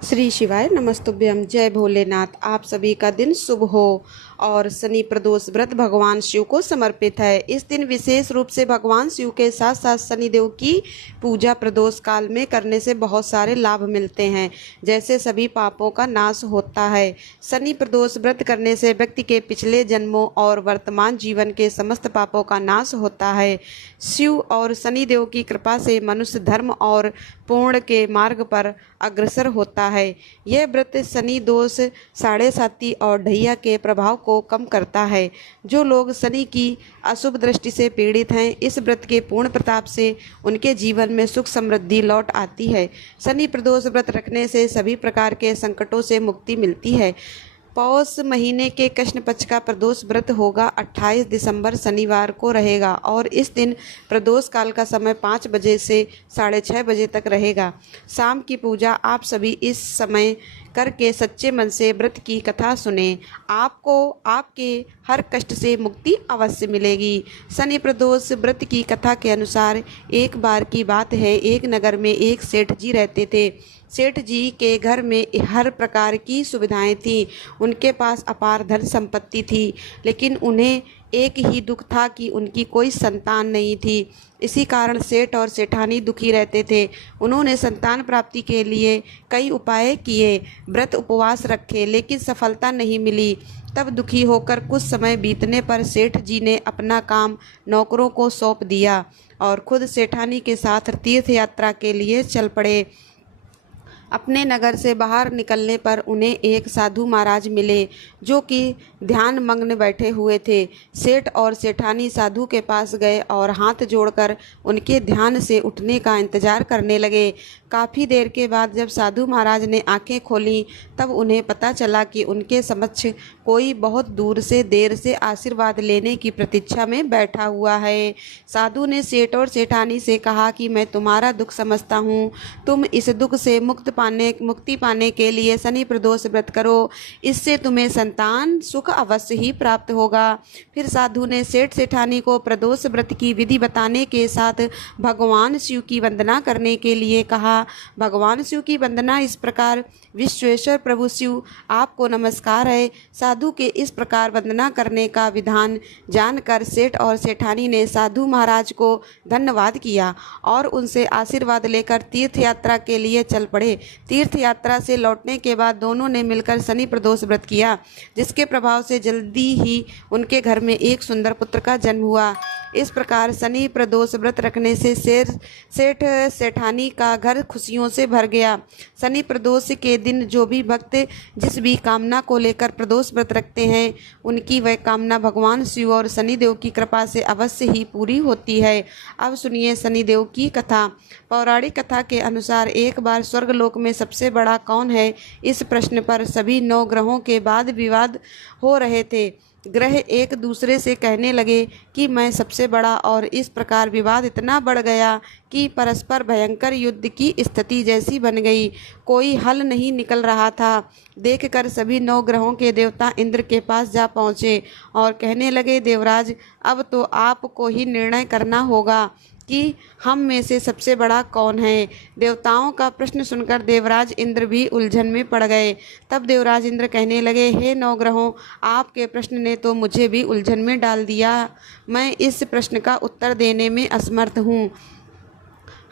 श्री शिवाय नमस्तुभ्यम। जय भोलेनाथ। आप सभी का दिन शुभ हो। और शनि प्रदोष व्रत भगवान शिव को समर्पित है। इस दिन विशेष रूप से भगवान शिव के साथ साथ शनिदेव की पूजा प्रदोष काल में करने से बहुत सारे लाभ मिलते हैं, जैसे सभी पापों का नाश होता है। शनि प्रदोष व्रत करने से व्यक्ति के पिछले जन्मों और वर्तमान जीवन के समस्त पापों का नाश होता है। शिव और शनिदेव की कृपा से मनुष्य धर्म और पूर्ण के मार्ग पर अग्रसर होता है। यह व्रत शनि दोष, साढ़े साती और ढैया के प्रभाव को कम करता है। जो लोग शनि की अशुभ दृष्टि से पीड़ित हैं, इस व्रत के पूर्ण प्रताप से उनके जीवन में सुख समृद्धि लौट आती है। शनि प्रदोष व्रत रखने से सभी प्रकार के संकटों से मुक्ति मिलती है। पौष महीने के कृष्ण पक्ष का प्रदोष व्रत होगा 28 दिसंबर शनिवार को रहेगा और इस दिन प्रदोष काल का समय 5 बजे से 6:30 बजे तक रहेगा। शाम की पूजा आप सभी इस समय करके सच्चे मन से व्रत की कथा सुने। आपको आपके हर कष्ट से मुक्ति अवश्य मिलेगी। शनि प्रदोष व्रत की कथा के अनुसार एक बार की बात है, एक नगर में एक सेठ जी रहते थे। सेठ जी के घर में हर प्रकार की सुविधाएं थीं। उनके पास अपार धन संपत्ति थी, लेकिन उन्हें एक ही दुख था कि उनकी कोई संतान नहीं थी। इसी कारण सेठ और सेठानी दुखी रहते थे। उन्होंने संतान प्राप्ति के लिए कई उपाय किए, व्रत उपवास रखे, लेकिन सफलता नहीं मिली। तब दुखी होकर कुछ समय बीतने पर सेठ जी ने अपना काम नौकरों को सौंप दिया और खुद सेठानी के साथ तीर्थ यात्रा के लिए चल पड़े। अपने नगर से बाहर निकलने पर उन्हें एक साधु महाराज मिले, जो कि ध्यान मग्न बैठे हुए थे। सेठ और सेठानी साधु के पास गए और हाथ जोड़कर उनके ध्यान से उठने का इंतजार करने लगे। काफ़ी देर के बाद जब साधु महाराज ने आंखें खोलीं, तब उन्हें पता चला कि उनके समक्ष कोई बहुत दूर से देर से आशीर्वाद लेने की प्रतीक्षा में बैठा हुआ है। साधु ने सेठ और सेठानी से कहा कि मैं तुम्हारा दुख समझता हूँ। तुम इस दुख से मुक्ति पाने के लिए शनि प्रदोष व्रत करो। इससे तुम्हें संतान सुख अवश्य ही प्राप्त होगा। फिर साधु ने सेठ सेठानी को प्रदोष व्रत की विधि बताने के साथ भगवान शिव की वंदना करने के लिए कहा। भगवान शिव की वंदना इस प्रकार: विश्वेश्वर प्रभु शिव, आपको नमस्कार है। साधु के इस प्रकार वंदना करने का विधान जानकर सेठ और सेठानी ने साधु महाराज को धन्यवाद किया और उनसे आशीर्वाद लेकर तीर्थ यात्रा के लिए चल पड़े। तीर्थ यात्रा से लौटने के बाद दोनों ने मिलकर शनि प्रदोष व्रत किया, जिसके प्रभाव से जल्दी ही उनके घर में एक सुंदर पुत्र का जन्म हुआ। इस प्रकार शनि प्रदोष व्रत रखने से सेठ सेठानी का घर खुशियों से भर गया। शनि प्रदोष के दिन जो भी भक्त जिस भी कामना को लेकर प्रदोष व्रत रखते हैं, उनकी वह कामना भगवान शिव और शनिदेव की कृपा से अवश्य ही पूरी होती है। अब सुनिए शनिदेव की कथा। पौराणिक कथा के अनुसार एक बार स्वर्गलोक में सबसे बड़ा कौन है, इस प्रश्न पर सभी 9 ग्रहों के वाद विवाद हो रहे थे। ग्रह एक दूसरे से कहने लगे कि मैं सबसे बड़ा, और इस प्रकार विवाद इतना बढ़ गया कि परस्पर भयंकर युद्ध की स्थिति जैसी बन गई। कोई हल नहीं निकल रहा था। देखकर सभी 9 ग्रहों के देवता इंद्र के पास जा पहुँचे और कहने लगे, देवराज, अब तो आपको ही निर्णय करना होगा कि हम में से सबसे बड़ा कौन है। देवताओं का प्रश्न सुनकर देवराज इंद्र भी उलझन में पड़ गए। तब देवराज इंद्र कहने लगे, हे 9 ग्रहों, आपके प्रश्न ने तो मुझे भी उलझन में डाल दिया। मैं इस प्रश्न का उत्तर देने में असमर्थ हूँ।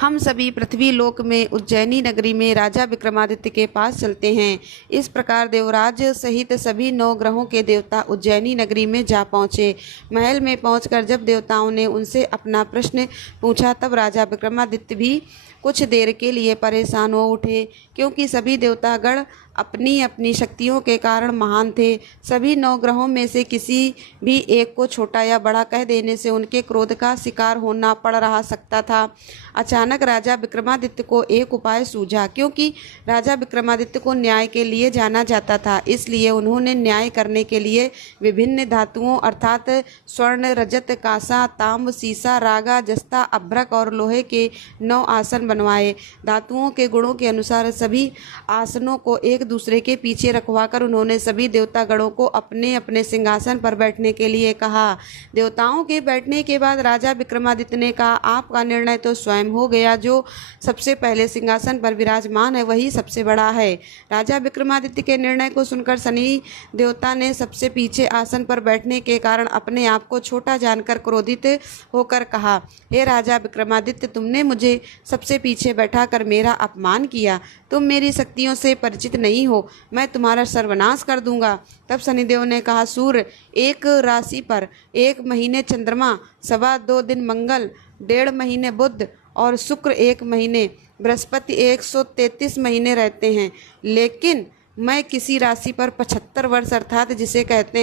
हम सभी पृथ्वी लोक में उज्जैनी नगरी में राजा विक्रमादित्य के पास चलते हैं। इस प्रकार देवराज सहित सभी 9 ग्रहों के देवता उज्जैनी नगरी में जा पहुँचे। महल में पहुंचकर जब देवताओं ने उनसे अपना प्रश्न पूछा, तब राजा विक्रमादित्य भी कुछ देर के लिए परेशान हो उठे, क्योंकि सभी देवतागण अपनी अपनी शक्तियों के कारण महान थे। सभी 9 ग्रहों में से किसी भी एक को छोटा या बड़ा कह देने से उनके क्रोध का शिकार होना पड़ रहा सकता था। अचानक राजा विक्रमादित्य को एक उपाय सूझा। क्योंकि राजा विक्रमादित्य को न्याय के लिए जाना जाता था, इसलिए उन्होंने न्याय करने के लिए विभिन्न धातुओं अर्थात स्वर्ण, रजत, कांसा, ताम्र, सीसा, रागा, जस्ता, अभ्रक और लोहे के 9 आसन बनवाए। धातुओं के गुणों के अनुसार सभी आसनों को एक दूसरे के पीछे रखवाकर उन्होंने सभी देवतागणों को अपने अपने सिंहासन पर बैठने के लिए कहा। देवताओं के बैठने के बाद राजा विक्रमादित्य ने कहा, आपका निर्णय तो स्वयं हो गया। जो सबसे पहले सिंहासन पर विराजमान है वही सबसे बड़ा है। राजा विक्रमादित्य के निर्णय को सुनकर शनि देवता ने सबसे पीछे आसन पर बैठने के कारण अपने आप को छोटा जानकर क्रोधित होकर कहा, हे राजा विक्रमादित्य, तुमने मुझे सबसे पीछे बैठाकर मेरा अपमान किया। तुम मेरी शक्तियों से परिचित नहीं हो, मैं तुम्हारा सर्वनाश कर दूंगा। तब शनिदेव ने कहा, सूर्य एक राशि पर 1 महीने चंद्रमा, 2.25 दिन मंगल, 1.5 महीने बुध और शुक्र 1 महीने, बृहस्पति 133 महीने रहते हैं, लेकिन मैं किसी राशि पर 75 वर्ष अर्थात जिसे कहते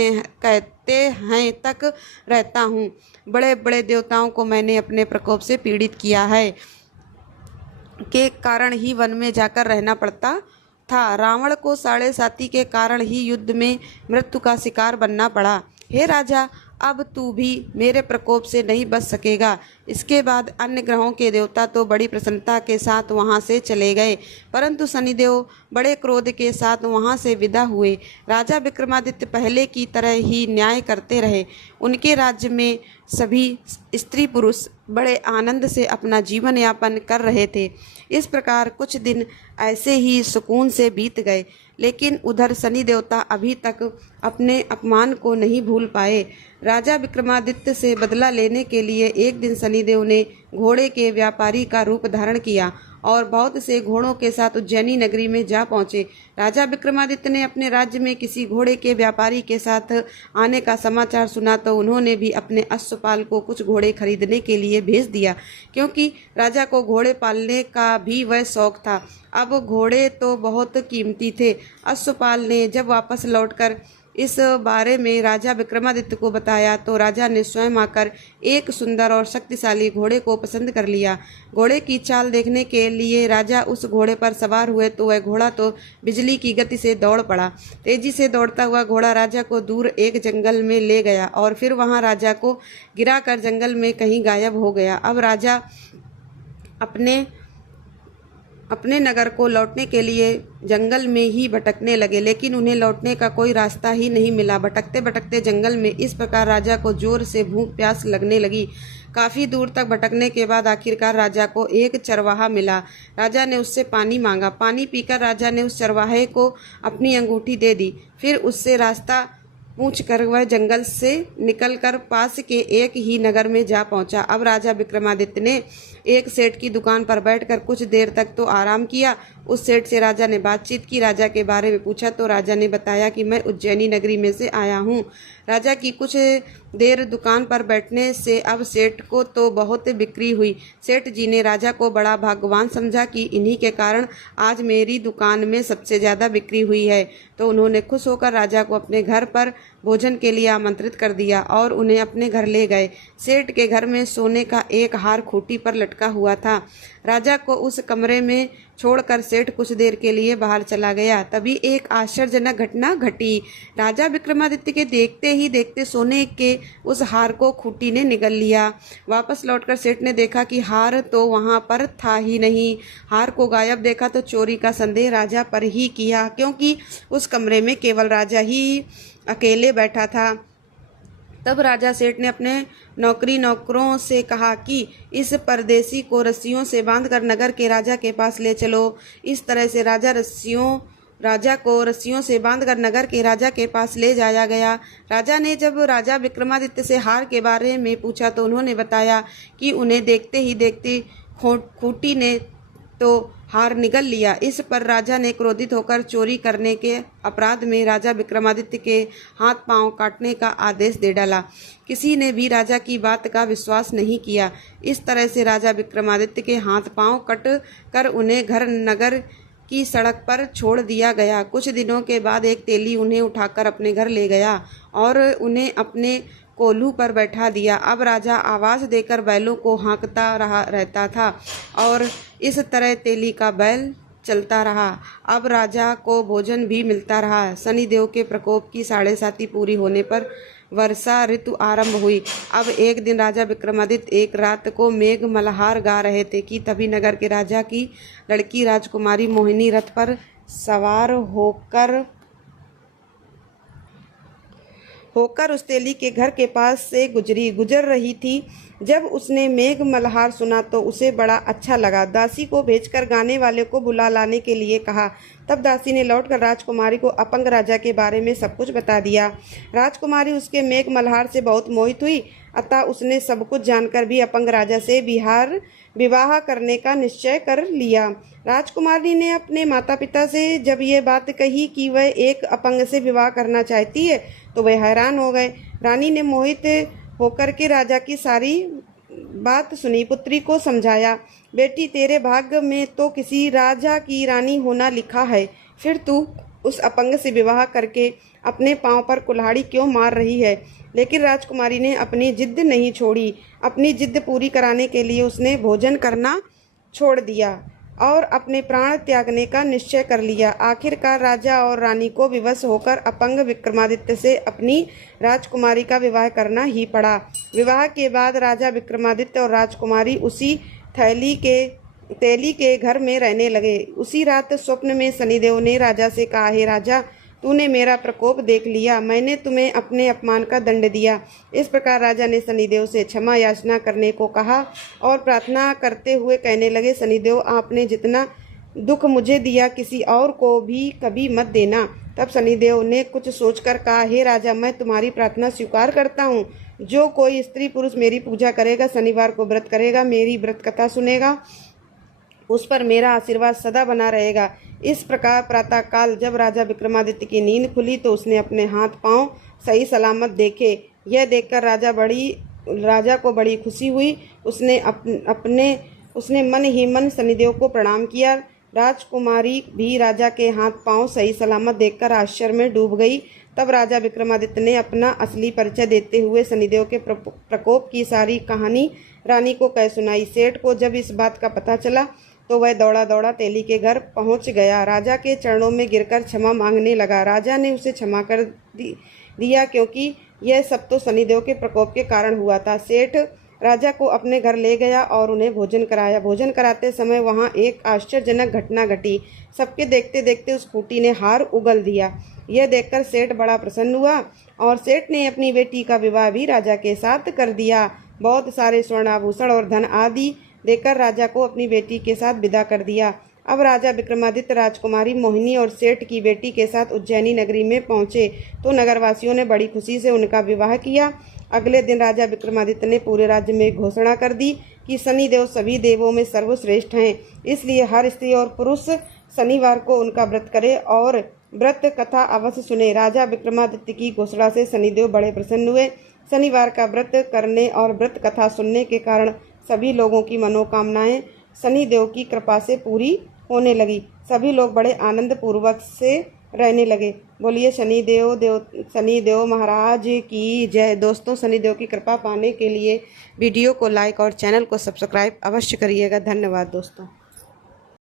हैं तक रहता हूँ। बड़े बड़े देवताओं को मैंने अपने प्रकोप से पीड़ित किया है के कारण ही वन में जाकर रहना पड़ता था। रावण को 7.5 के कारण ही युद्ध में मृत्यु का शिकार बनना पड़ा। हे राजा, अब तू भी मेरे प्रकोप से नहीं बच सकेगा। इसके बाद अन्य ग्रहों के देवता तो बड़ी प्रसन्नता के साथ वहां से चले गए, परंतु शनिदेव बड़े क्रोध के साथ वहां से विदा हुए। राजा विक्रमादित्य पहले की तरह ही न्याय करते रहे। उनके राज्य में सभी स्त्री पुरुष बड़े आनंद से अपना जीवन यापन कर रहे थे। इस प्रकार कुछ दिन ऐसे ही सुकून से बीत गए, लेकिन उधर शनि देवता अभी तक अपने अपमान को नहीं भूल पाए। राजा विक्रमादित्य से बदला लेने के लिए एक दिन शनिदेव ने घोड़े के व्यापारी का रूप धारण किया और बहुत से घोड़ों के साथ उज्जैनी नगरी में जा पहुंचे। राजा विक्रमादित्य ने अपने राज्य में किसी घोड़े के व्यापारी के साथ आने का समाचार सुना तो उन्होंने भी अपने अश्वपाल को कुछ घोड़े खरीदने के लिए भेज दिया, क्योंकि राजा को घोड़े पालने का भी वह शौक था। अब घोड़े तो बहुत कीमती थे। अश्वपाल ने जब वापस लौटकर इस बारे में राजा विक्रमादित्य को बताया तो राजा ने स्वयं आकर एक सुंदर और शक्तिशाली घोड़े को पसंद कर लिया। घोड़े की चाल देखने के लिए राजा उस घोड़े पर सवार हुए तो वह घोड़ा तो बिजली की गति से दौड़ पड़ा। तेजी से दौड़ता हुआ घोड़ा राजा को दूर एक जंगल में ले गया और फिर वहां राजा को गिराकर जंगल में कहीं गायब हो गया। अब राजा अपने नगर को लौटने के लिए जंगल में ही भटकने लगे, लेकिन उन्हें लौटने का कोई रास्ता ही नहीं मिला। भटकते भटकते जंगल में इस प्रकार राजा को जोर से भूख प्यास लगने लगी। काफी दूर तक भटकने के बाद आखिरकार राजा को एक चरवाहा मिला। राजा ने उससे पानी मांगा। पानी पीकर राजा ने उस चरवाहे को अपनी अंगूठी दे दी। फिर उससे रास्ता पूछकर वह जंगल से निकलकर पास के एक ही नगर में जा पहुंचा। अब राजा विक्रमादित्य ने एक सेठ की दुकान पर बैठकर कुछ देर तक तो आराम किया। उस सेठ से राजा ने बातचीत की, राजा के बारे में पूछा तो राजा ने बताया कि मैं उज्जैनी नगरी में से आया हूँ। राजा की कुछ देर दुकान पर बैठने से अब सेठ को तो बहुत बिक्री हुई। सेठ जी ने राजा को बड़ा भाग्यवान समझा कि इन्हीं के कारण आज मेरी दुकान में सबसे ज़्यादा बिक्री हुई है। तो उन्होंने खुश होकर राजा को अपने घर पर भोजन के लिए आमंत्रित कर दिया और उन्हें अपने घर ले गए। सेठ के घर में सोने का एक हार खूंटी पर लटका हुआ था। राजा को उस कमरे में छोड़कर सेठ कुछ देर के लिए बाहर चला गया। तभी एक आश्चर्यजनक घटना घटी। राजा विक्रमादित्य के देखते ही देखते सोने के उस हार को खूंटी ने निगल लिया। वापस लौटकर सेठ ने देखा कि हार तो वहां पर था ही नहीं। हार को गायब देखा तो चोरी का संदेह राजा पर ही किया, क्योंकि उस कमरे में केवल राजा ही अकेले बैठा था। तब राजा सेठ ने अपने नौकरों से कहा कि इस परदेसी को रस्सियों से बांधकर नगर के राजा के पास ले चलो। इस तरह से राजा को रस्सियों से बांधकर नगर के राजा के पास ले जाया गया। राजा ने जब राजा विक्रमादित्य से हार के बारे में पूछा तो उन्होंने बताया कि उन्हें देखते ही देखते खूंटी ने तो हार निगल लिया। इस पर राजा ने क्रोधित होकर चोरी करने के अपराध में राजा विक्रमादित्य के हाथ पांव काटने का आदेश दे डाला। किसी ने भी राजा की बात का विश्वास नहीं किया। इस तरह से राजा विक्रमादित्य के हाथ पांव कट कर उन्हें घर नगर की सड़क पर छोड़ दिया गया। कुछ दिनों के बाद एक तेली उन्हें उठाकर अपने घर ले गया और उन्हें अपने कोल्हू पर बैठा दिया। अब राजा आवाज़ देकर बैलों को हाँकता रहता था और इस तरह तेली का बैल चलता रहा। अब राजा को भोजन भी मिलता रहा। शनिदेव के प्रकोप की 7.5 पूरी होने पर वर्षा ऋतु आरंभ हुई। अब एक दिन राजा विक्रमादित्य एक रात को मेघ मल्हार गा रहे थे कि तभी नगर के राजा की लड़की राजकुमारी मोहिनी रथ पर सवार होकर उस तेली के घर के पास से गुजर रही थी। जब उसने मेघ मल्हार सुना तो उसे बड़ा अच्छा लगा। दासी को भेजकर गाने वाले को बुला लाने के लिए कहा। तब दासी ने लौटकर राजकुमारी को अपंग राजा के बारे में सब कुछ बता दिया। राजकुमारी उसके मेघ मल्हार से बहुत मोहित हुई, अतः उसने सब कुछ जानकर भी अपंग राजा से विवाह करने का निश्चय कर लिया। राजकुमारी ने अपने माता पिता से जब ये बात कही कि वह एक अपंग से विवाह करना चाहती है तो वे हैरान हो गए। रानी ने मोहित होकर के राजा की सारी बात सुनी। पुत्री को समझाया, बेटी तेरे भाग्य में तो किसी राजा की रानी होना लिखा है, फिर तू उस अपंग से विवाह करके अपने पांव पर कुल्हाड़ी क्यों मार रही है। लेकिन राजकुमारी ने अपनी जिद नहीं छोड़ी। अपनी जिद पूरी कराने के लिए उसने भोजन करना छोड़ दिया और अपने प्राण त्यागने का निश्चय कर लिया। आखिरकार राजा और रानी को विवश होकर अपंग विक्रमादित्य से अपनी राजकुमारी का विवाह करना ही पड़ा। विवाह के बाद राजा विक्रमादित्य और राजकुमारी उसी तेली के घर में रहने लगे। उसी रात स्वप्न में शनिदेव ने राजा से कहा, हे राजा, तूने मेरा प्रकोप देख लिया, मैंने तुम्हें अपने अपमान का दंड दिया। इस प्रकार राजा ने शनिदेव से क्षमा याचना करने को कहा और प्रार्थना करते हुए कहने लगे, शनिदेव, आपने जितना दुख मुझे दिया किसी और को भी कभी मत देना। तब शनिदेव ने कुछ सोचकर कहा, हे राजा, मैं तुम्हारी प्रार्थना स्वीकार करता हूँ। जो कोई स्त्री पुरुष मेरी पूजा करेगा, शनिवार को व्रत करेगा, मेरी व्रत कथा सुनेगा, उस पर मेरा आशीर्वाद सदा बना रहेगा। इस प्रकार प्रातःकाल जब राजा विक्रमादित्य की नींद खुली तो उसने अपने हाथ पांव सही सलामत देखे। यह देखकर राजा को बड़ी खुशी हुई। उसने मन ही मन शनिदेव को प्रणाम किया। राजकुमारी भी राजा के हाथ पांव सही सलामत देखकर आश्चर्य में डूब गई। तब राजा विक्रमादित्य ने अपना असली परिचय देते हुए शनिदेव के प्रकोप की सारी कहानी रानी को कह सुनाई। सेठ को जब इस बात का पता चला तो वह दौड़ा दौड़ा तेली के घर पहुंच गया। राजा के चरणों में गिरकर क्षमा मांगने लगा। राजा ने उसे क्षमा कर दिया क्योंकि यह सब तो शनिदेव के प्रकोप के कारण हुआ था। सेठ राजा को अपने घर ले गया और उन्हें भोजन कराया। भोजन कराते समय वहां एक आश्चर्यजनक घटना घटी। सबके देखते देखते उस खूंटी ने हार उगल दिया। यह देखकर सेठ बड़ा प्रसन्न हुआ और सेठ ने अपनी बेटी का विवाह भी राजा के साथ कर दिया। बहुत सारे स्वर्ण आभूषण और धन आदि देकर राजा को अपनी बेटी के साथ विदा कर दिया। अब राजा विक्रमादित्य राजकुमारी मोहिनी और सेठ की बेटी के साथ उज्जैनी नगरी में पहुंचे तो नगरवासियों ने बड़ी खुशी से उनका विवाह किया। अगले दिन राजा विक्रमादित्य ने पूरे राज्य में घोषणा कर दी कि शनिदेव सभी देवों में सर्वश्रेष्ठ हैं, इसलिए हर स्त्री और पुरुष शनिवार को उनका व्रत करे और व्रत कथा अवश्य सुने। राजा विक्रमादित्य की घोषणा से शनिदेव बड़े प्रसन्न हुए। शनिवार का व्रत करने और व्रत कथा सुनने के कारण सभी लोगों की मनोकामनाएं शनिदेव की कृपा से पूरी होने लगी। सभी लोग बड़े आनंद पूर्वक से रहने लगे। बोलिए शनिदेव महाराज की जय। दोस्तों, शनिदेव की कृपा पाने के लिए वीडियो को लाइक और चैनल को सब्सक्राइब अवश्य करिएगा। धन्यवाद दोस्तों।